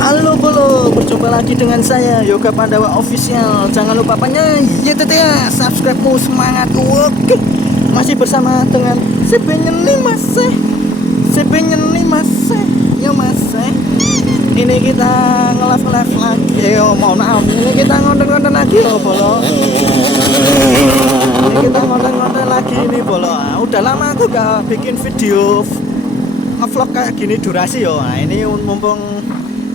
Halo Bolo, berjumpa lagi dengan saya Yoga Pandawa Official. Jangan lupa apanya? Ya, subscribe-mu, semangat. Oke. Masih bersama dengan CP-nya Mas. CP-nya Mas. Yo Mas. Ini kita nge-live lagi. Yo, mohon maaf. Ini kita ngonten-ngonten lagi yo Bolo. Ini kita ngonten-ngonten lagi ini Bolo. Udah lama aku gak bikin video ngevlog kayak gini durasi yo. Nah, ini mumpung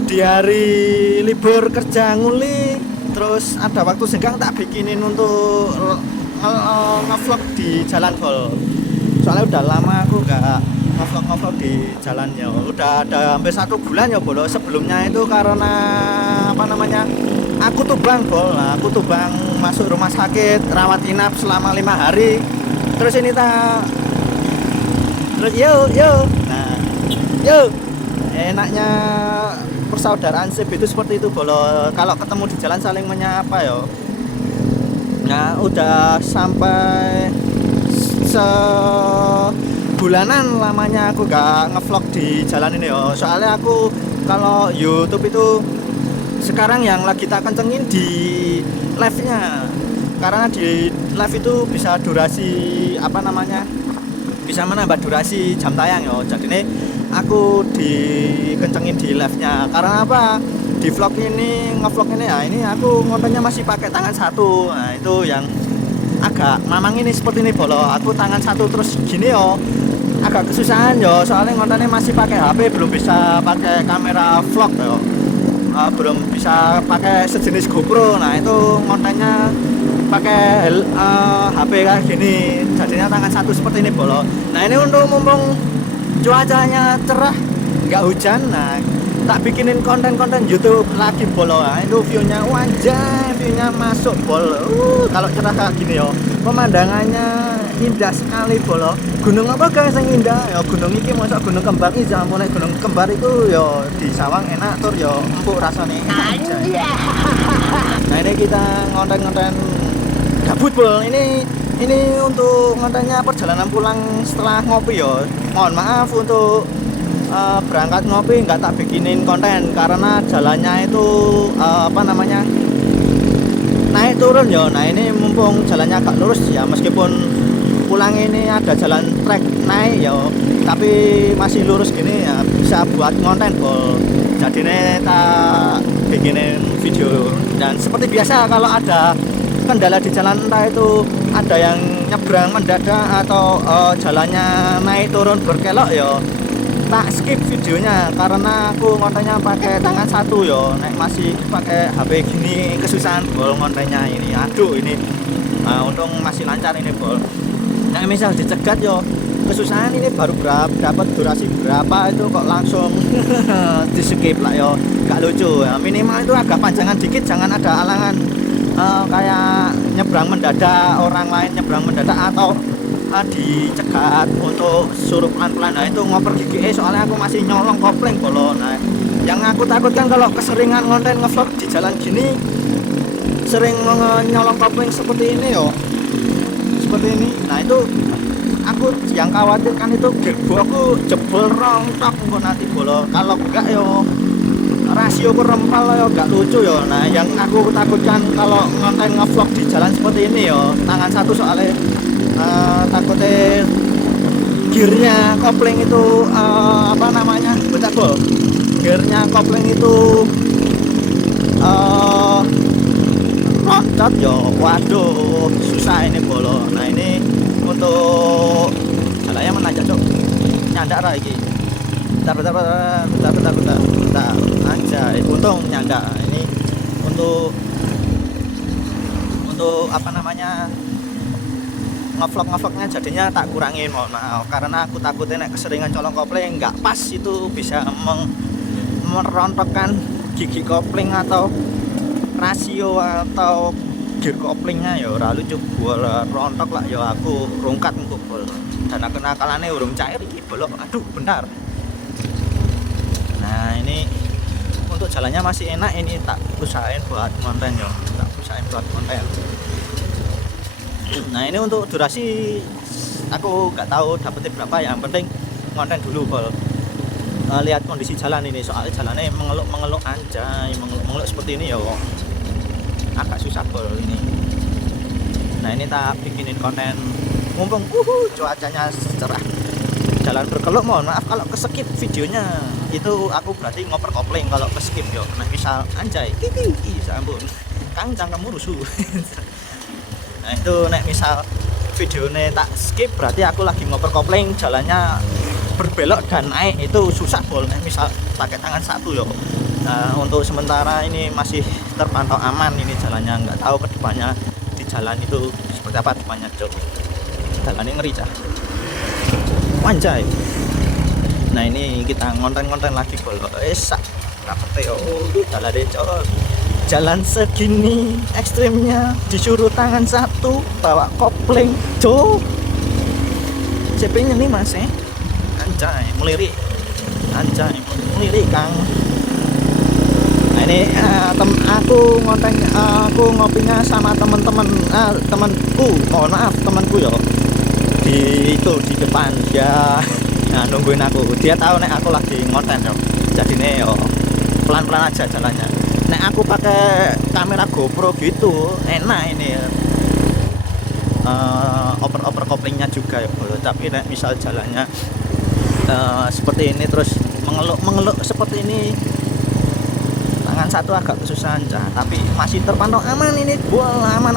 di hari libur kerja nguli, terus ada waktu senggang tak bikinin untuk ngevlog di jalan Bol. Soalnya udah lama aku gak ngevlog di jalan ya. Udah ada hampir 1 bulan ya Bol. Sebelumnya itu karena apa namanya, aku tubang Bol. Nah, aku tubang masuk rumah sakit rawat inap selama 5 hari. Terus ini terus nah enaknya persaudaraan SIP itu seperti itu Bolo. Kalau ketemu di jalan saling menyapa yo. Nah, udah sampai sebulanan lamanya aku gak ngevlog di jalan ini yo. Soalnya aku kalau YouTube itu sekarang yang lagi tak kencengin di live-nya. Karena di live itu bisa durasi apa namanya? Bisa menambah durasi jam tayang yo. Jadi ini aku dikencengin di live-nya. Karena apa? Di vlog ini, ngevlog ini ya, ini aku ngontennya masih pakai tangan satu. Nah, itu yang agak mamang ini seperti ini Bolo. Aku tangan satu terus gini yo. Agak kesusahan yo, soalnya ngontennya masih pakai HP, belum bisa pakai kamera vlog yo. Belum bisa pakai sejenis GoPro. Nah, itu ngontennya pakai HP kayak gini. Jadinya tangan satu seperti ini Bolo. Nah, ini untuk mumpung cuacanya cerah, nggak hujan, nah tak bikinin konten-konten YouTube lagi Bolo. Nah, itu view-nya wajah, view-nya masuk Bolo. Kalau cerah kayak gini yo, pemandangannya indah sekali Bolo. Gunung apa guys yang indah? Ya gunung iki, masa gunung kembar iki, jangan mulai gunung kembar itu yo di Sawang enak tur yo empuk rasanya. Nah, ini kita ngonten-ngonten gabut Bol. Ini untuk ngontennya perjalanan pulang setelah ngopi yo. Mohon maaf untuk berangkat ngopi nggak tak bikinin konten karena jalannya itu apa namanya, naik turun yo. Nah, ini mumpung jalannya agak lurus ya, meskipun pulang ini ada jalan trek naik yo, tapi masih lurus gini ya, bisa buat konten Bol. Jadi ini tak bikinin video. Dan seperti biasa kalau ada kendala di jalan, entah itu ada yang nyebrang mendadak atau jalannya naik turun berkelok yo, tak skip videonya karena aku ngontennya pakai tangan satu yo. Nek masih pakai HP gini kesusahan Bol ngontennya ini. Aduh ini untung masih lancar ini Bol. Nah, misal dicegat yo kesusahan ini, baru dapat durasi berapa itu kok langsung di skip lah yo, gak lucu ya. Minimal itu agak panjangan dikit, jangan ada halangan kayak nyebrang mendadak, orang lain nyebrang mendadak atau dicegat untuk suruh pelan-pelan. Nah, itu ngoper gigi soalnya aku masih nyolong kopling Bolo. Nah, yang aku takutkan kalau keseringan ngonten ngevlog di jalan gini, sering nyolong kopling seperti ini yo, seperti ini. Nah, itu aku yang khawatirkan itu gearboxku jebol rontok kok nanti Bolo. Kalau enggak yo rasio kerempal yo gak lucu yo. Nah, yang aku takutkan kalau ngonten ngevlog di jalan seperti ini yo, tangan satu soalnya takutnya gearnya kopling itu apa namanya, betul Bol, gearnya kopling itu loncat yo. Waduh, susah ini Bolo. Nah, ini untuk jalannya menanjak cok, nyandak lah iki. Bentar aja, untung nyandak. Ini untuk apa namanya, ngevlognya jadinya tak kurangin, mohon maaf, karena aku takutnya nek keseringan colong kopling nggak pas itu bisa merontokkan gigi kopling atau rasio atau gear koplingnya ya ora lucu Bol. Rontok lah ya aku rungkat engko Bol. Dan aku nakalane urung cair iki bolok. Aduh, bentar. Nah, ini untuk jalannya masih enak, ini tak usahain buat konten yo, tak usahain buat konten. Nah, ini untuk durasi aku nggak tahu dapetnya berapa, yang penting konten dulu Bol. lihat kondisi jalan ini, soalnya jalannya mengeluk-mengeluk anjay, mengeluk-mengeluk seperti ini ya agak susah bol ini. Nah ini tak bikinin konten mumpung cuacanya cerah, jalan berkeluk. Mohon maaf kalau keskip videonya, itu aku berarti ngoper kopling kalau keskip yo. Nah misal anjay ampun kang cangkemmu rusuh. Nah itu nek misal videonya tak skip berarti aku lagi ngoper kopling, jalannya berbelok dan naik itu susah bol. Nek misal pakai tangan satu yo. Nah, untuk sementara ini masih terpantau aman ini jalannya, nggak tahu kedepannya di jalan itu seperti apa depannya cok. Jalannya ngeri cah anjay. Nah ini kita ngonten-ngonten lagi bol. Sak rapet yo jalan deh cok. Jalan segini ekstrimnya disuruh tangan satu bawa kopling cok. CP-nya nih mas anjay melirik, anjay melirik kang. Nah ini aku ngopinya sama teman-teman temanku, mohon maaf temanku yo di depan dia. Nah nungguin aku, dia tahu nek aku lagi ngonten yo, jadi nih yo pelan-pelan aja jalannya. Nek aku pakai kamera GoPro gitu enak ini ya. Oper koplingnya juga ya, tapi nek misal jalannya seperti ini terus mengeluk seperti ini, tangan satu agak kesusahan tapi masih terpantau aman ini. Aman.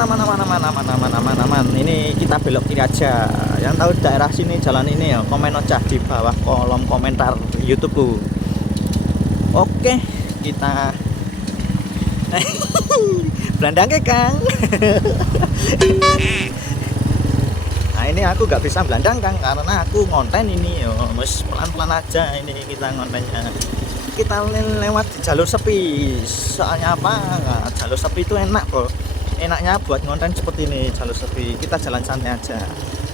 Ini kita belok kiri aja. Yang tahu daerah sini jalan ini ya komen aja di bawah kolom komentar YouTubeku. Oke kita belandang ke kang. Nah ini aku nggak bisa belandang kang karena aku ngonten ini yo, mas pelan-pelan aja ini kita ngontennya. Kita lewat di jalur sepi, soalnya apa? Nah, jalur sepi itu enak bro, enaknya buat ngonten seperti ini jalur sepi. Kita jalan santai aja,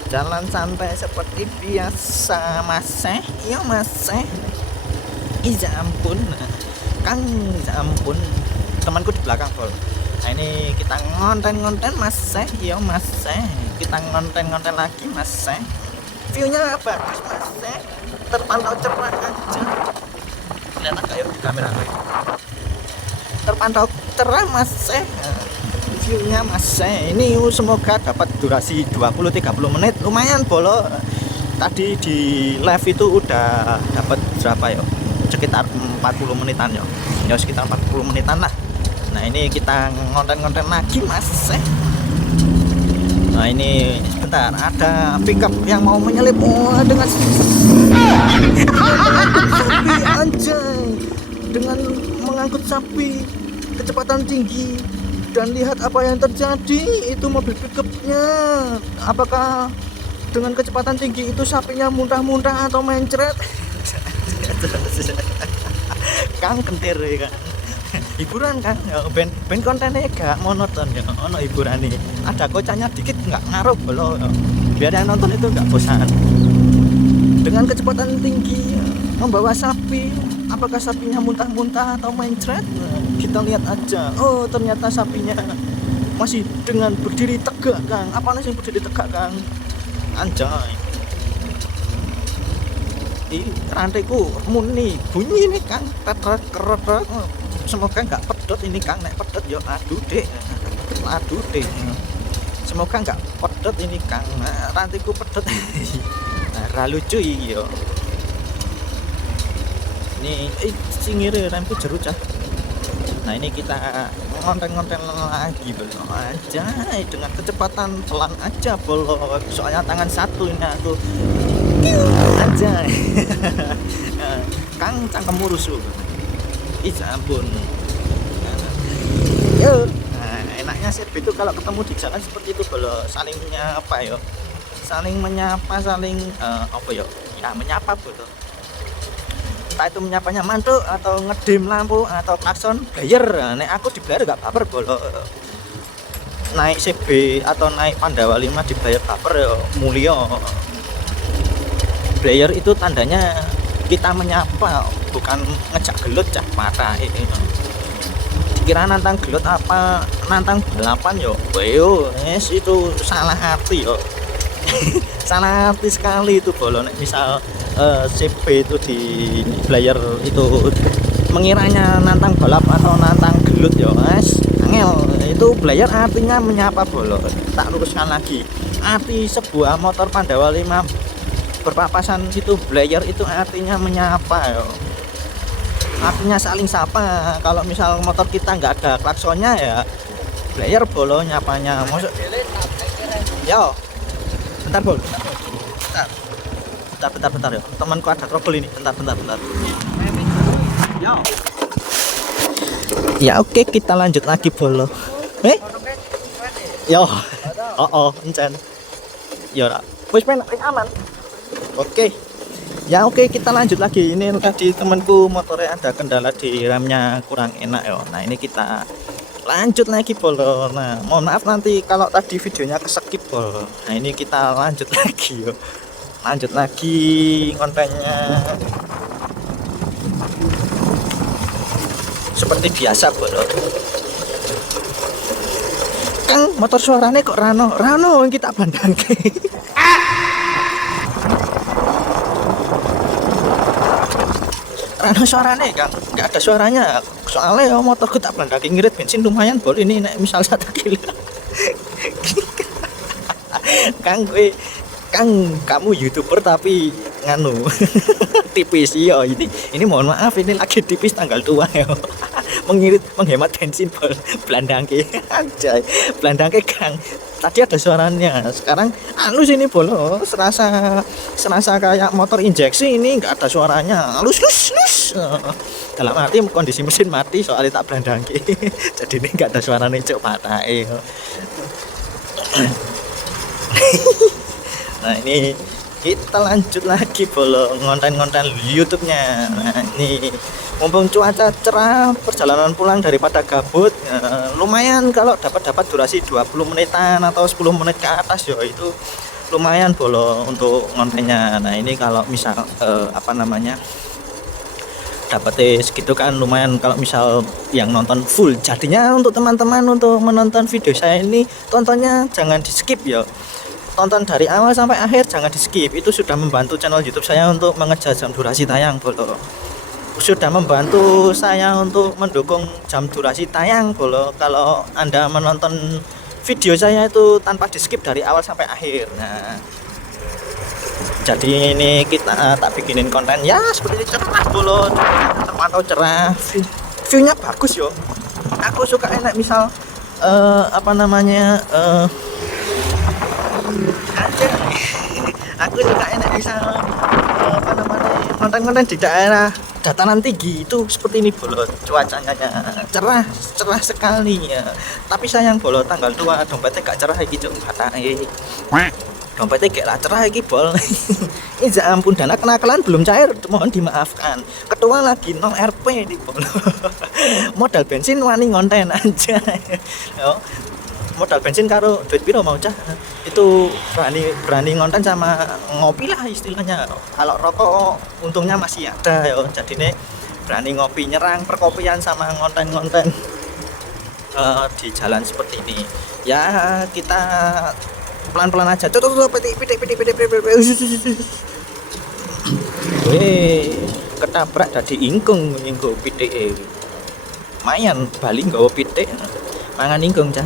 jalan santai seperti biasa mas. Iya mas iya ampun kang, ampun temanku di belakang bro. Nah ini kita ngonten mas iya mas, kita ngonten lagi mas. View-nya bagus mas, terpantau cerah aja. Kelihatan kayak di kamera terpantau cerah mas. View-nya mas ini semoga dapat durasi 20-30 menit, lumayan bolo. Tadi di live itu udah dapat berapa ya, sekitar 40 menitan ya sekitar 40 menitan lah. Nah ini kita ngonten lagi mas. Nah ini sebentar ada pickup yang mau menyelip dengan anjay, dengan mengangkut sapi kecepatan tinggi. Dan lihat apa yang terjadi, itu mobil pickupnya. Apakah dengan kecepatan tinggi itu sapinya muntah-muntah atau mencret? Kang kentir ya kan, hiburan kan ya, ben kontennya gak monoton ya, ono hiburan nih, ada kocaknya dikit nggak ngaruh loh, biar yang nonton itu nggak bosan. Dengan kecepatan tinggi membawa sapi, apakah sapinya muntah-muntah atau mencret? Kita lihat aja. Oh ternyata sapinya masih dengan berdiri tegak kang. Apa sih berdiri tegak kang? Anjay, rantaiku muni bunyi nih kang, keret. Semoga nggak pedot ini kang, nek pedot yo aduh deh. Semoga nggak pedot ini kang, nah, rantaiku pedot. Nah, lucu yo. Ini singire remku jeru cah. Nah ini kita ngonten lagi bolo aja dengan kecepatan pelan aja bolo, soalnya tangan satu ini aku aja. Kang cangkemmu rusuh. Ih ampun. Yo. Nah, enaknya sih itu kalau ketemu di jalan seperti itu bolo, saling menyapa yo. Saling menyapa, saling apa yo? Ya menyapa bolo. Entah itu menyapanya mantuk atau ngedem lampu atau klakson player. Nek aku di player gak baper bolo. Naik CB atau naik Pandawa 5 di player baper yo mulia. Player itu tandanya kita menyapa, bukan ngejak gelut cah mata ini. Kira nantang gelut apa nantang balapan yo. Wes itu salah arti yo. Salah arti sekali itu bolo. Nek misal CP itu di player itu mengiranya nantang balap atau nantang gelut ya mas angel. Itu player artinya menyapa bolo. Tak luruskan lagi, arti sebuah motor Pandawa 5 berpapasan itu player itu artinya menyapa ya, artinya saling sapa. Kalau misal motor kita nggak ada klaksonnya ya player bolo nyapanya. Maksud yo bentar bol, bentar ya, temanku ada trouble ini, bentar yo. Ya oke, kita lanjut lagi bolo. Yo encen yo wis aman. Oke ya, oke kita lanjut lagi. Ini tadi temanku motornya ada kendala di remnya kurang enak ya. Nah ini kita lanjut lagi bolo. Nah mohon maaf nanti kalau tadi videonya keskip bolo. Nah ini kita lanjut lagi yo, lanjut lagi kontennya seperti biasa bolo. Kang motor suaranya kok rano yang kita bandangke. Rano suaranya Kang nggak ada suaranya, soalnya motorku tak bandangke ngirit bensin lumayan bol ini nek misal 1 kilo. Kang kamu YouTuber tapi nganu tipis ya. Ini mohon maaf ini lagi tipis tanggal tua ya. Menghemat bensin bol Blandangke aja. Blandangke Kang tadi ada suaranya, sekarang halus ini bolo, serasa kayak motor injeksi. Ini nggak ada suaranya, halus dalam arti kondisi mesin mati soalnya tak Blandangke. Jadi ini nggak ada suaranya cok patah. Nah ini kita lanjut lagi bolo ngonten YouTube-nya. Nah ini mumpung cuaca cerah, perjalanan pulang daripada gabut, lumayan kalau dapat durasi 20 menitan atau 10 menit ke atas ya itu lumayan bolo untuk ngontennya. Nah ini kalau misal dapatnya segitu kan lumayan. Kalau misal yang nonton full, jadinya untuk teman-teman untuk menonton video saya ini tontonnya jangan di skip ya, tonton dari awal sampai akhir, jangan di skip. Itu sudah membantu channel YouTube saya untuk mengejar jam durasi tayang bolo, sudah membantu saya untuk mendukung jam durasi tayang bolo. Kalau Anda menonton video saya itu tanpa di skip dari awal sampai akhir. Nah jadi ini kita tak bikinin konten ya seperti ini, cerah bolo, terpantau cerah, viewnya bagus yo. Aku suka enak misal aku suka enak misal konten-konten di daerah dataran tinggi itu seperti ini bolo. Cuacanya cerah sekali ya. Tapi sayang bolo tanggal tua dompetnya gak cerah iki cuk, dompetnya gak lah cerah iki bol. Ini ya ampun, dana kenakalan belum cair, mohon dimaafkan. Ketua lagi 0 RP nih bolo. Modal bensin wani ngonten aja. Yo. Modal bensin karo duit piro mau cah itu berani ngonten sama ngopi lah istilahnya. Kalau rokok untungnya masih ada ya, jadi nih berani ngopi, nyerang perkopian sama ngonten di jalan seperti ini ya. Kita pelan-pelan aja. Tuh pitik ketabrak dadi ingkung pitike. Lumayan Bali nggawa pitik mangan ingkung cah.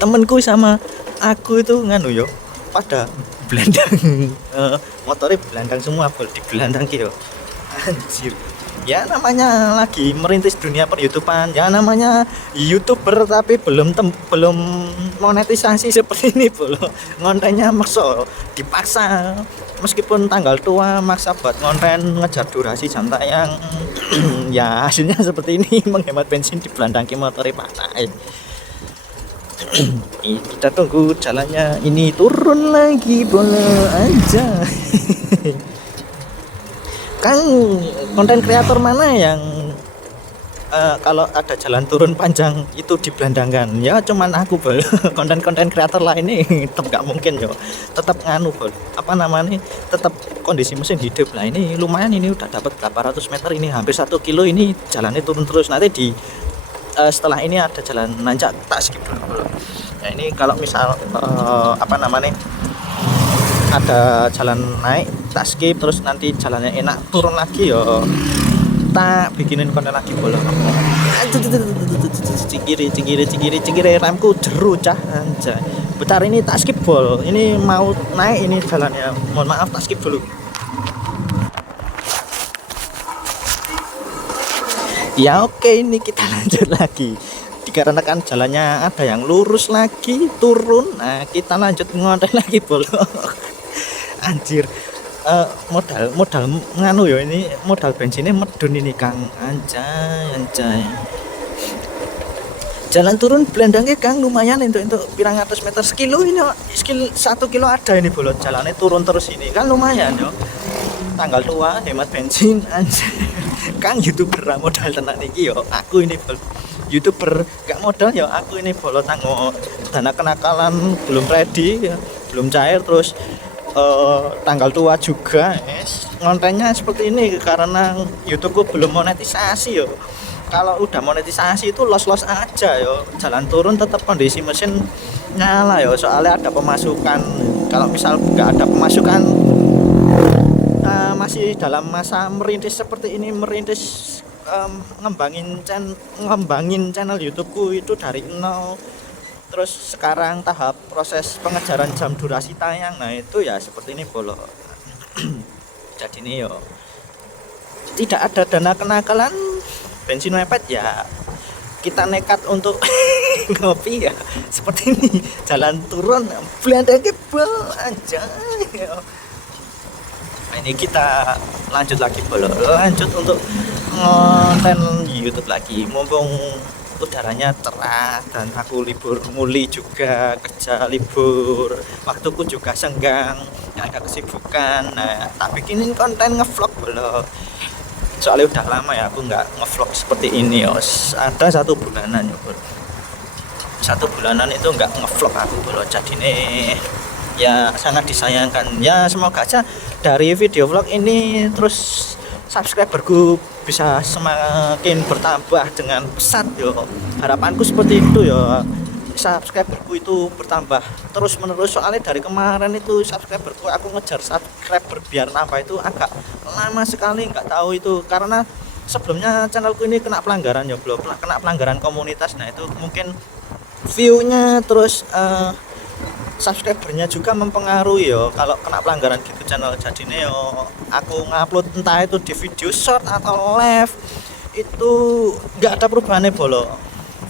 Temenku sama aku itu nganu yo pada belandang, motornya belandang semua bol, di belandang yo. Anjir ya, namanya lagi merintis dunia per-YouTubean ya, namanya YouTuber tapi belum monetisasi seperti ini bolo. Ngontennya maksa dipaksa, meskipun tanggal tua maksa buat ngonten ngejar durasi jam tayang. Ya hasilnya seperti ini, menghemat bensin di belandangke motornya patah. Kita tunggu jalannya ini turun lagi bolo aja. Kan konten kreator mana yang kalau ada jalan turun panjang itu dibelandangkan ya cuman aku bol konten-konten kreator lain ini tetap nggak mungkin yo, tetap nganu bol apa namanya, tetap kondisi mesin hidup. Lah ini lumayan, ini udah dapat 800 meter, ini hampir 1 kilo, ini jalannya turun terus. Nanti di setelah ini ada jalan nanjak, tak skip dulu bol. Ya ini kalau misal apa namanya, ada jalan naik tak skip, terus nanti jalannya enak turun lagi yo tak bikinin konten lagi boleh. Cingkiri remku jeru cah anjay. Bentar ini tak skip bol, ini mau naik ini jalannya, mohon maaf tak skip dulu. Ya oke, ini kita lanjut lagi dikarenakan jalannya ada yang lurus lagi turun. Nah kita lanjut ngonten lagi bol. Anjir, modal nganu ya, ini modal bensinnya medun ini Kang, anjay. Jalan turun belendangnya Kang lumayan untuk pirang atas meter, sekilo ini, 1 kilo ada ini bolot, jalannya turun terus ini kan lumayan yo. Tanggal tua hemat bensin anjay. Kang YouTuber modal tenan iki yo, aku ini bol YouTuber gak modal ya, aku ini bolot tanggo dana kenakalan belum ready ya, belum cair, terus tanggal tua juga ngontennya seperti ini karena YouTubeku belum monetisasi yo. Kalau udah monetisasi itu los aja yo, jalan turun tetap kondisi mesin nyala yo, soalnya ada pemasukan. Kalau misal nggak ada pemasukan, masih dalam masa merintis seperti ini, merintis ngembangin channel YouTubeku itu dari nol. Terus sekarang tahap proses pengejaran jam durasi tayang, nah itu ya seperti ini bolo. Jadi ini yo tidak ada dana kenakalan, bensin mepet ya kita nekat untuk ngopi ya seperti ini, jalan turun belanda kebal aja. Nah, ini kita lanjut lagi bolo, lanjut untuk konten YouTube lagi, mumpung udaranya cerah dan aku libur muli juga, kerja libur, waktuku juga senggang, gak ada kesibukan. Nah tak bikinin konten ngevlog bolo, soalnya udah lama ya aku nggak ngevlog seperti ini ya, ada 1 bulanan ya bro. 1 bulanan itu nggak ngevlog aku bolo, jadi nih ya sangat disayangkan ya. Semoga aja dari video vlog ini terus subscriberku bisa semakin bertambah dengan pesat yo. Harapanku seperti itu yo, subscriberku itu bertambah terus menerus, soalnya dari kemarin itu subscriberku, aku ngejar subscriber biar nambah itu agak lama sekali, nggak tahu itu karena sebelumnya channelku ini kena pelanggaran ya, belum kena pelanggaran komunitas. Nah itu mungkin view-nya terus subscribernya juga mempengaruhi yo kalau kena pelanggaran gitu channel. Jadi nih yo aku ngupload entah itu di video short atau live itu nggak ada perubahannya bolo,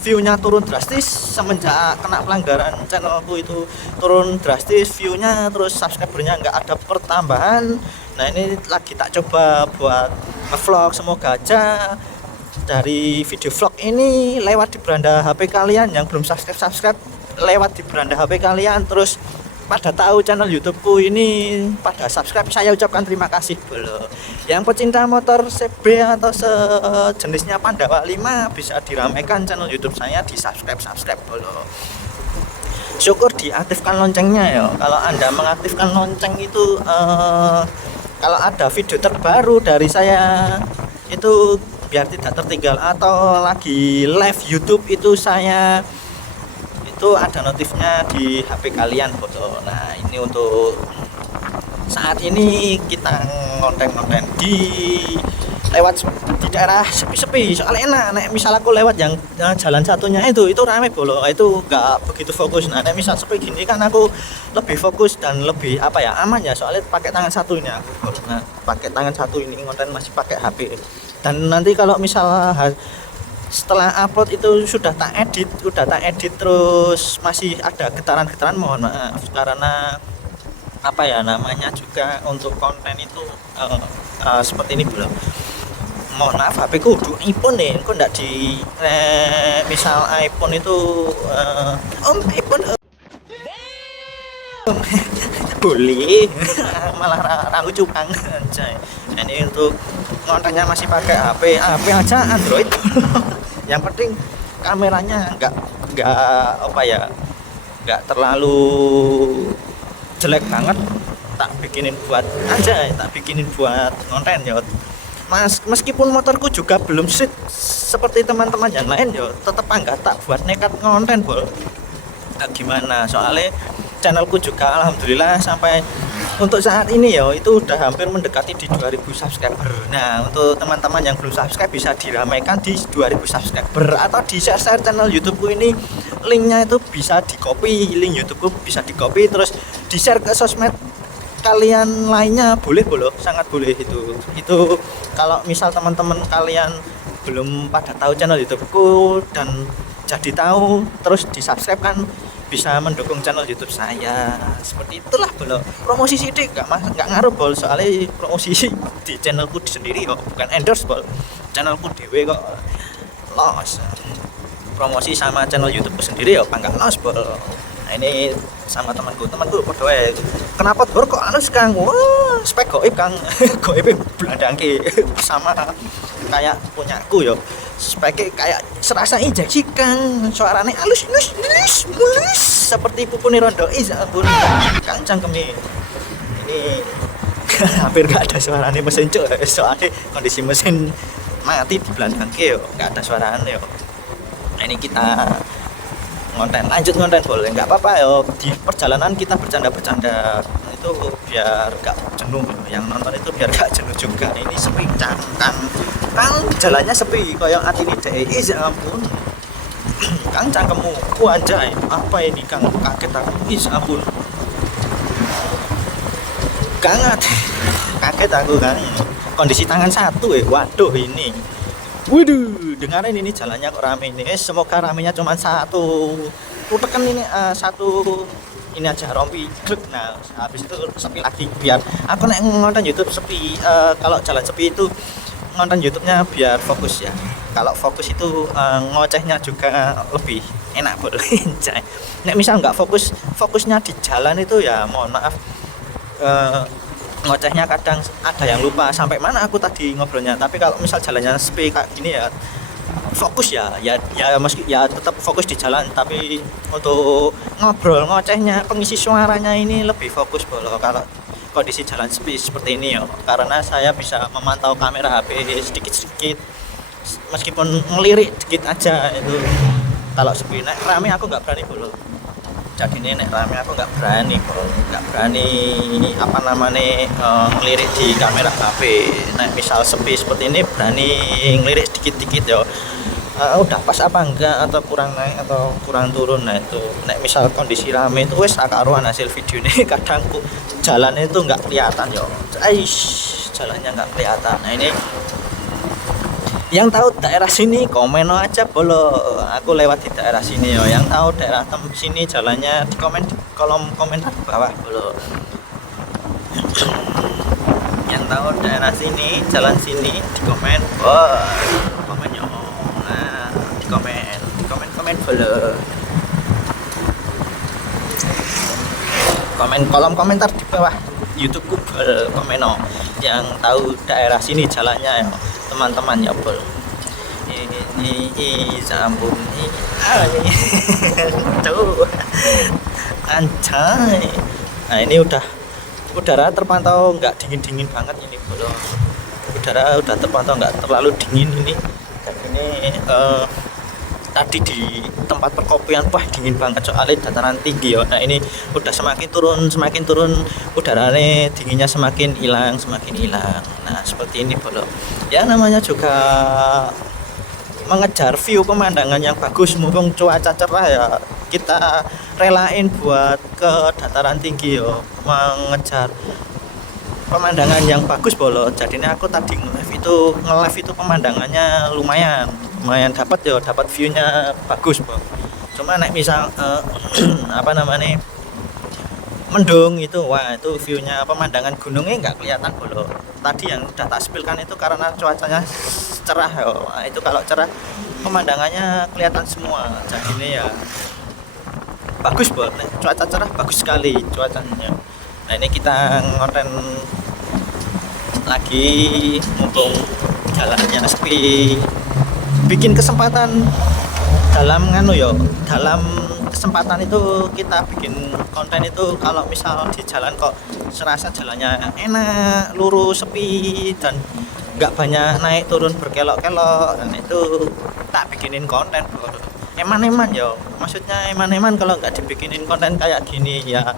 view-nya turun drastis semenjak kena pelanggaran, channelku itu turun drastis view-nya, terus subscribernya nggak ada pertambahan. Nah ini lagi tak coba buat nge-vlog, semoga aja dari video vlog ini lewat di beranda HP kalian yang belum subscribe lewat di beranda HP kalian, terus pada tahu channel YouTubeku ini, pada subscribe, saya ucapkan terima kasih bolo. Yang pecinta motor CB atau sejenisnya Pandawa 5 bisa diramaikan channel YouTube saya, di subscribe bolo. Syukur diaktifkan loncengnya ya. Kalau Anda mengaktifkan lonceng itu kalau ada video terbaru dari saya itu biar tidak tertinggal, atau lagi live YouTube itu saya itu ada notifnya di HP kalian foto. Nah ini untuk saat ini kita konten-konten di lewat di daerah sepi-sepi, soalnya enak. Nek misal aku lewat yang jalan satunya itu ramai bolo, itu nggak begitu fokus. Nah nek misal sepi gini kan aku lebih fokus dan lebih apa ya, aman ya, soalnya pakai tangan satu ini aku. Nah pakai tangan satu ini konten masih pakai HP. Dan nanti kalau misal setelah upload itu sudah tak edit terus masih ada getaran-getaran, mohon maaf karena apa ya namanya juga untuk konten itu seperti ini belum. Mohon maaf, HP ku udah iPhone nih, kok enggak di misal iPhone itu iPhone boleh malah rangu cupang anjay. Ini untuk kontennya masih pakai HP aja Android. Yang penting kameranya nggak apa ya, nggak terlalu jelek banget, tak bikinin buat konten ya. Meskipun motorku juga belum seperti teman-teman yang lain ya, tetep enggak tak buat nekat konten bol. Nah, gimana soalnya channelku juga alhamdulillah sampai untuk saat ini ya itu udah hampir mendekati di 2000 subscriber. Nah, untuk teman-teman yang belum subscribe bisa diramaikan di 2000 subscriber atau di share channel YouTubeku ini, linknya itu bisa di copy, link YouTubeku bisa di copy terus di share ke sosmed kalian lainnya, boleh sangat boleh. Itu kalau misal teman-teman kalian belum pada tahu channel YouTubeku dan jadi tahu terus di subscribe kan bisa mendukung channel YouTube saya. Seperti itulah bol. Promosi sidik nggak ngaruh bol, soalnya promosi di channelku sendiri kok, bukan endorse bol. Channelku dewe kok los. Promosi sama channel YouTubeku sendiri ya enggak los bol. Nah, ini sama temanku berdua. Kenapa bor kok anu Kang? Wah, spek goib Kang. Goib blandangke sama kayak punyaku yo. Speknya kayak serasa injeksi Kang, suaranya halus mulus seperti pupune rondo. Ampun Kang cangkeme ini hampir gak ada suaranya mesin cuk, soalnya kondisi mesin mati di belakangnya yo, gak ada suaranya yo. Nah, ini kita lanjut konten boleh, nggak apa-apa yo, di perjalanan kita bercanda itu biar gak jenuh, yang nonton itu biar gak jenuh juga. Ini sepi Kang jalannya sepi kayak atine dhek. Ya ampun Kang cangkemmu anjay, apa ini Kang, kaget aku. Ampun Kang, kaget aku kan, kondisi tangan satu waduh ini. Waduh, dengarin ini jalannya kok rame ini. Semoga ramenya cuma satu. Ku tekan ini satu ini aja rompi gluk. Nah, habis itu sepi lagi biar aku nek ngonten YouTube sepi. Kalau jalan sepi itu ngonten YouTube-nya biar fokus ya. Kalau fokus itu ngocehnya juga lebih enak boleh. Nek misal nggak fokusnya di jalan itu ya mohon maaf, ngocehnya kadang ada yang lupa sampai mana aku tadi ngobrolnya. Tapi kalau misal jalannya sepi kayak gini ya fokus ya meski ya tetap fokus di jalan, tapi untuk ngobrol ngocehnya pengisi suaranya ini lebih fokus bolo kalau kondisi jalan sepi seperti ini ya, karena saya bisa memantau kamera HP sedikit meskipun ngelirik dikit aja itu. Kalau sepi nek rame aku nggak berani bolo. Jadi ini nek rame aku nggak berani apa namanya ngelirik di kamera HP. Nek misal sepi seperti ini berani ngelirik dikit-dikit ya. Udah pas apa enggak, atau kurang naik atau kurang turun. Nah itu nek misal kondisi rame itu wes akaruan hasil video ini. Kadang jalannya itu nggak kelihatan ya, jalannya nggak kelihatan. Nah ini yang tahu daerah sini komen aja bolo, aku lewat di daerah sini yo. Yang tahu daerah sini jalannya di komen di kolom komentar bawah bolo. Yang tahu daerah sini jalan sini di komen komen yo. Nah di komen bolo, komen kolom komentar di bawah YouTubeku bol, komen yang tahu daerah sini jalannya ya teman-teman ya bol. Ini sambung ini tuh anjay. Nah ini udara terpantau nggak dingin banget ini bol. Udara udah terpantau nggak terlalu dingin ini. Dan ini tadi di tempat perkopian wah dingin banget soalnya dataran tinggi ya. Nah ini udah semakin turun udaranya, dinginnya semakin hilang. Nah seperti ini bolo ya, namanya juga mengejar view pemandangan yang bagus. Mumpung cuaca cerah ya kita relain buat ke dataran tinggi yo, mengejar pemandangan yang bagus bolo. Jadinya aku tadi nge-live itu pemandangannya lumayan dapat view-nya bagus bro. Cuma nek misal apa namanya mendung itu, wah itu view-nya pemandangan gunungnya nggak kelihatan bolo. Tadi yang udah tak spilkan itu karena cuacanya cerah ya. Nah, itu kalau cerah pemandangannya kelihatan semua. Jadinya ya bagus bro. Nek cuaca cerah bagus sekali cuacanya. Nah ini kita ngonten lagi mumpung jalannya sepi, bikin kesempatan dalam dalam kesempatan itu kita bikin konten itu. Kalau misal di jalan kok serasa jalannya enak, lurus, sepi, dan nggak banyak naik turun berkelok-kelok, dan itu tak bikinin konten bro. Eman-eman maksudnya eman-eman. Kalau nggak dibikinin konten kayak gini ya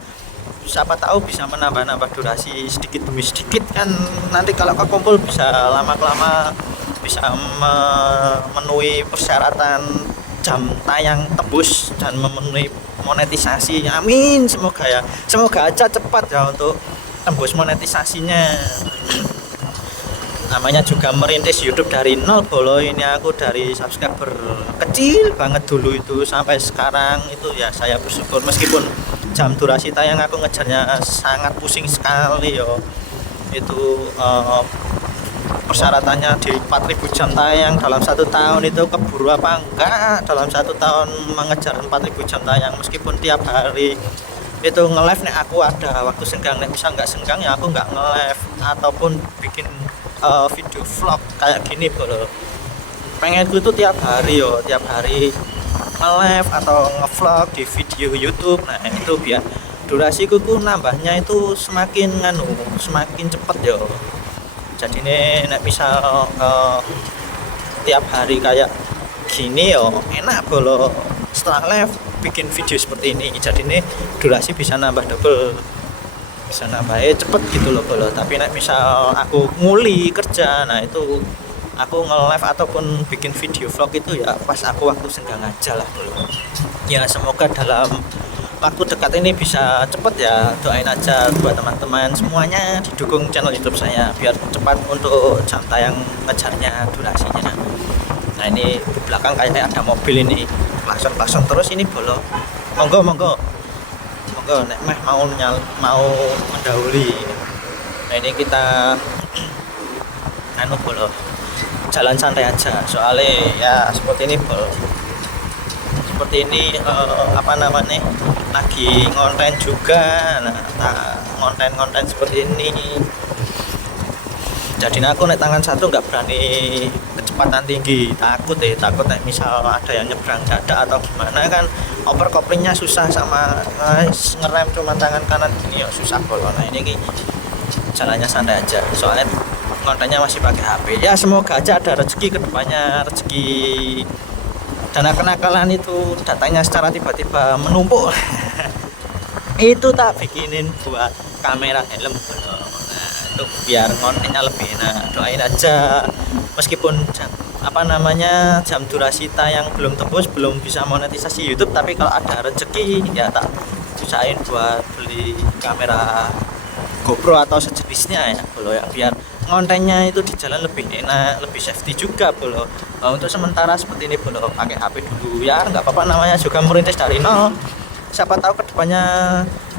siapa tahu bisa menambah-nambah durasi sedikit demi sedikit kan. Nanti kalau kekumpul bisa lama-lama bisa memenuhi persyaratan jam tayang tembus dan memenuhi monetisasi. Amin, semoga aja cepat ya untuk tembus monetisasinya. Namanya juga merintis YouTube dari nol bolo. Ini aku dari subscriber kecil banget dulu itu sampai sekarang itu ya saya bersyukur, meskipun jam durasi tayang aku ngejarnya sangat pusing sekali itu. Persyaratannya di 4.000 jam tayang dalam 1 tahun, itu keburu apa enggak dalam 1 tahun mengejar 4.000 jam tayang, meskipun tiap hari itu nge-live nih aku ada waktu senggang. Nih misal nggak senggang ya aku nggak nge-live ataupun bikin video vlog kayak gini bro. Pengenku itu tiap hari nge-live atau nge-vlog di video YouTube. Nah itu biar durasiku nambahnya itu semakin cepet jadi ini misal tiap hari kayak gini enak bolo. Setelah live bikin video seperti ini, jadi ini durasi bisa nambah double, bisa nambahnya cepet gitu loh bolo. Tapi misal aku nguli kerja, nah itu aku nge-live ataupun bikin video vlog itu ya pas aku waktu senggang aja lah bolo. Ya semoga dalam waktu dekat ini bisa cepet ya, doain aja buat teman-teman semuanya, didukung channel YouTube saya biar cepat untuk jam tayang ngejarnya durasinya. Nah ini di belakang kayaknya ada mobil ini klakson terus ini bolo. Monggo nek mau mendahului. Nah ini kita bolo jalan santai aja, soalnya ya seperti ini bolo. Seperti ini lagi ngonten juga. Ngonten seperti ini jadi aku naik tangan satu nggak berani kecepatan tinggi, takut misal ada yang nyebrang dadak atau gimana kan, oper koplingnya susah, sama ngerem cuma tangan kanan gini susah bolo. Nah ini jalannya santai aja soalnya kontennya masih pakai HP. Ya semoga aja ada rezeki kedepannya, rezeki dana kenakalan itu datangnya secara tiba-tiba menumpuk. Itu tak bikinin buat kamera helm. Nah itu biar kontennya lebih enak. Doain aja meskipun jam durasi tayang belum tembus, belum bisa monetisasi YouTube, tapi kalau ada rezeki ya tak usahain buat beli kamera GoPro atau sejenisnya ya bolo ya, biar kontennya itu di jalan lebih enak, lebih safety juga bolo. Untuk sementara seperti ini bolo, pakai HP dulu ya, nggak apa-apa, namanya juga merintis dari nol. Siapa tahu kedepannya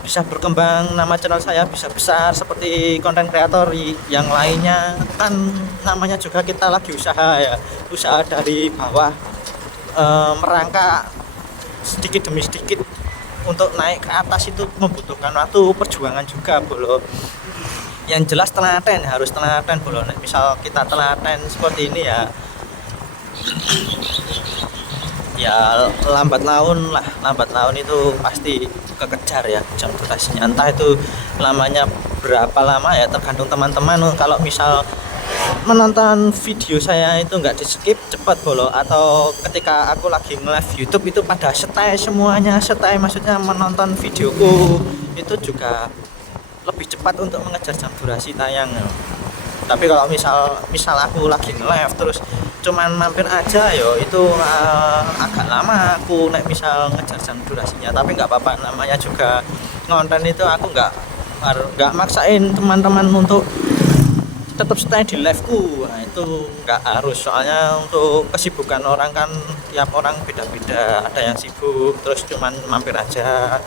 bisa berkembang, nama channel saya bisa besar seperti konten kreator yang lainnya. Kan namanya juga kita lagi usaha ya, usaha dari bawah, merangkak sedikit demi sedikit. Untuk naik ke atas itu membutuhkan waktu, perjuangan juga bolo. Yang jelas harus telaten bolo. Misal kita telaten seperti ini ya lambat laun itu pasti kekejar ya jam durasinya. Entah itu lamanya berapa lama ya, tergantung teman-teman. Kalau misal menonton video saya itu nggak di skip, cepat bolo. Atau ketika aku lagi nge-live YouTube itu pada semuanya maksudnya menonton videoku itu juga lebih cepat untuk mengejar jam durasi tayang. Tapi kalau misal aku lagi nge-live terus cuman mampir aja itu agak lama aku misal ngejar jam durasinya. Tapi nggak apa-apa, namanya juga ngonten itu aku nggak maksain teman-teman untuk tetap stay di live ku. Nah, itu nggak harus, soalnya untuk kesibukan orang kan tiap orang beda-beda, ada yang sibuk terus cuman mampir aja,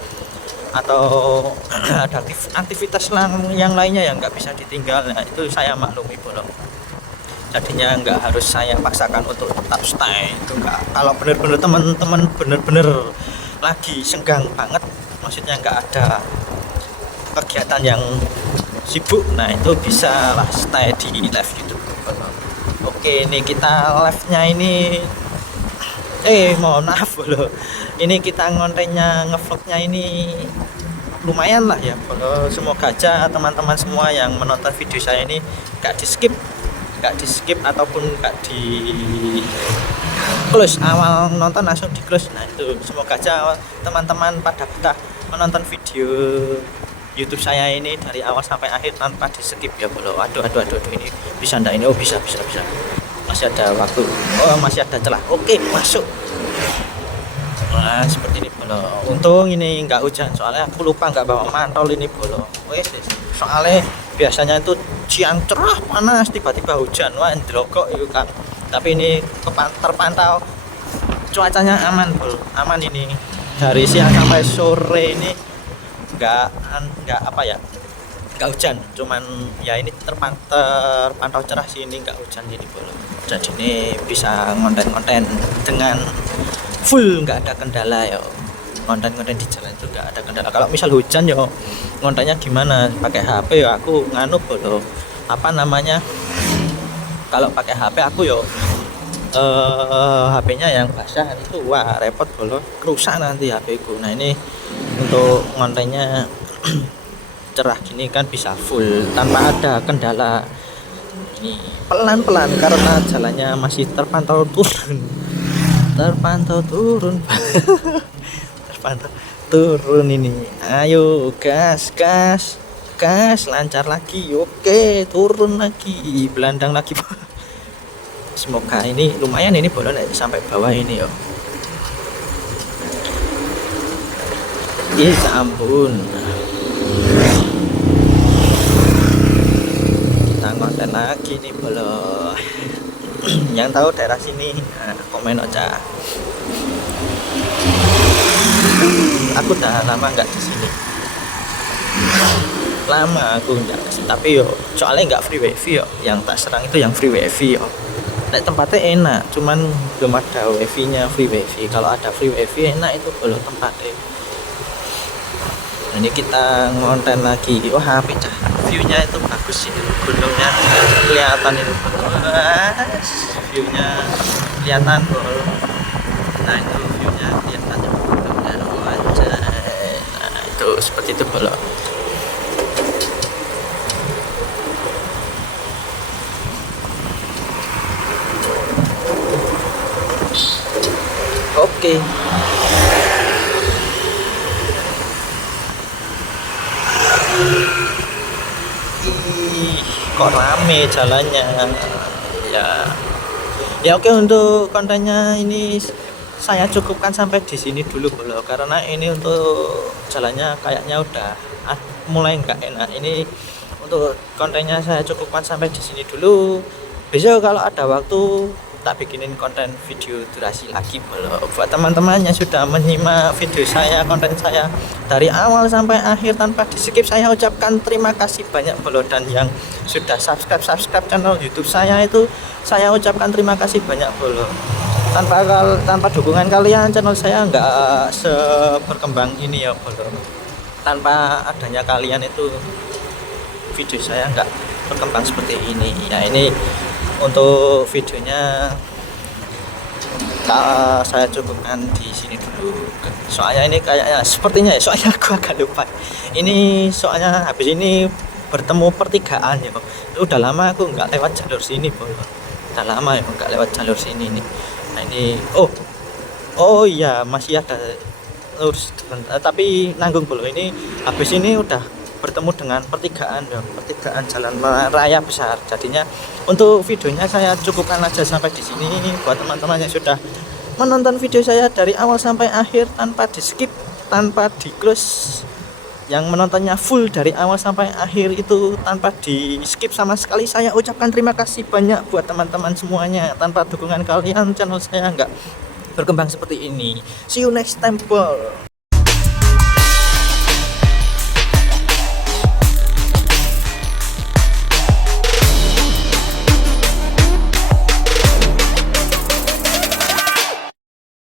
atau ada aktivitas yang lainnya yang nggak bisa ditinggal. Nah itu saya maklumi bolo, jadinya nggak harus saya paksakan untuk tetap stay itu nggak. Kalau bener-bener teman-teman bener-bener lagi senggang banget, maksudnya nggak ada kegiatan yang sibuk, nah itu bisa lah stay di live YouTube. Oke, ini kita live-nya ini mohon maaf loh. Ini kita ngontennya ngevlognya ini lumayan lah ya. Semoga aja teman-teman semua yang menonton video saya ini gak di skip ataupun gak di close awal nonton langsung di close. Nah itu semoga aja teman-teman pada betah menonton video YouTube saya ini dari awal sampai akhir tanpa di skip ya bro. Aduh ini bisa ndak ini? Oh bisa, masih ada waktu, masih ada celah. Oke, masuk. Nah seperti ini bro. Untung ini nggak hujan, soalnya aku lupa nggak bawa mantol ini bro. Soalnya biasanya itu siang cerah panas, tiba-tiba hujan, wah ndrogok itu kan. Tapi ini terpantau cuacanya aman bro, aman ini dari siang sampai sore ini nggak apa ya, nggak hujan, cuman ya ini terpantau cerah sih, ini nggak hujan gini bro. Jadi ini bisa konten-konten dengan full, nggak ada kendala ya. Konten-konten di jalan itu nggak ada kendala. Kalau misal hujan ya kontennya gimana, pakai HP ya aku nganu bro, apa namanya, kalau pakai HP aku yo HP-nya yang basah itu wah repot bro, rusak nanti HP ku. Nah ini untuk kontennya cerah gini kan bisa full tanpa ada kendala. Ini pelan-pelan karena jalannya masih terpantau turun terpantau turun ini. Ayo gas lancar lagi. Oke, turun lagi, belandang lagi. Semoga ini lumayan ini bolon sampai bawah ini yo. Ampun. Kita konten lagi nih bolo. Yang tahu daerah sini komen aja. Aku udah lama nggak di sini. Lama aku nggak kesini, tapi yo soalnya nggak free wifi yo. Yang tak serang itu yang free wifi yo. Tempatnya enak, cuman belum ada wifi nya free wifi. Kalau ada free wifi enak itu belum tempatnya. Nah, ini kita ngonten lagi. Wah pecah, viewnya itu bagus sih, gunungnya kelihatan itu. Viewnya kelihatan bro. Nah itu viewnya kelihatan gunungnya aja. Nah itu seperti itu bro. Oke. Kok rame jalannya ya oke, untuk kontennya ini saya cukupkan sampai di sini dulu bro, karena ini untuk jalannya kayaknya udah mulai nggak enak. Ini untuk kontennya saya cukupkan sampai di sini dulu. Besok kalau ada waktu tak bikinin konten video durasi lagi bro. Buat teman-teman yang sudah menyimak video saya, konten saya dari awal sampai akhir tanpa di skip, saya ucapkan terima kasih banyak bro. Dan yang sudah subscribe channel YouTube saya itu saya ucapkan terima kasih banyak bro. Tanpa dukungan kalian channel saya nggak seberkembang ini ya bro. Tanpa adanya kalian itu video saya nggak berkembang seperti ini ya. Ini untuk videonya saya cukupkan di sini dulu. Soalnya ini kayaknya sepertinya ya, soalnya aku agak lupa. Ini soalnya habis ini bertemu pertigaan ya. Udah lama aku nggak lewat jalur sini bro. Udah lama ya nggak lewat jalur sini nih. Nah ini oh iya masih ada lurus, tapi nanggung bro. Ini habis ini udah bertemu dengan pertigaan jalan raya besar. Jadinya untuk videonya saya cukupkan aja sampai di sini. Buat teman-teman yang sudah menonton video saya dari awal sampai akhir tanpa di skip, tanpa di close, yang menontonnya full dari awal sampai akhir itu tanpa di skip sama sekali, saya ucapkan terima kasih banyak buat teman-teman semuanya. Tanpa dukungan kalian channel saya nggak berkembang seperti ini. See you next time bro.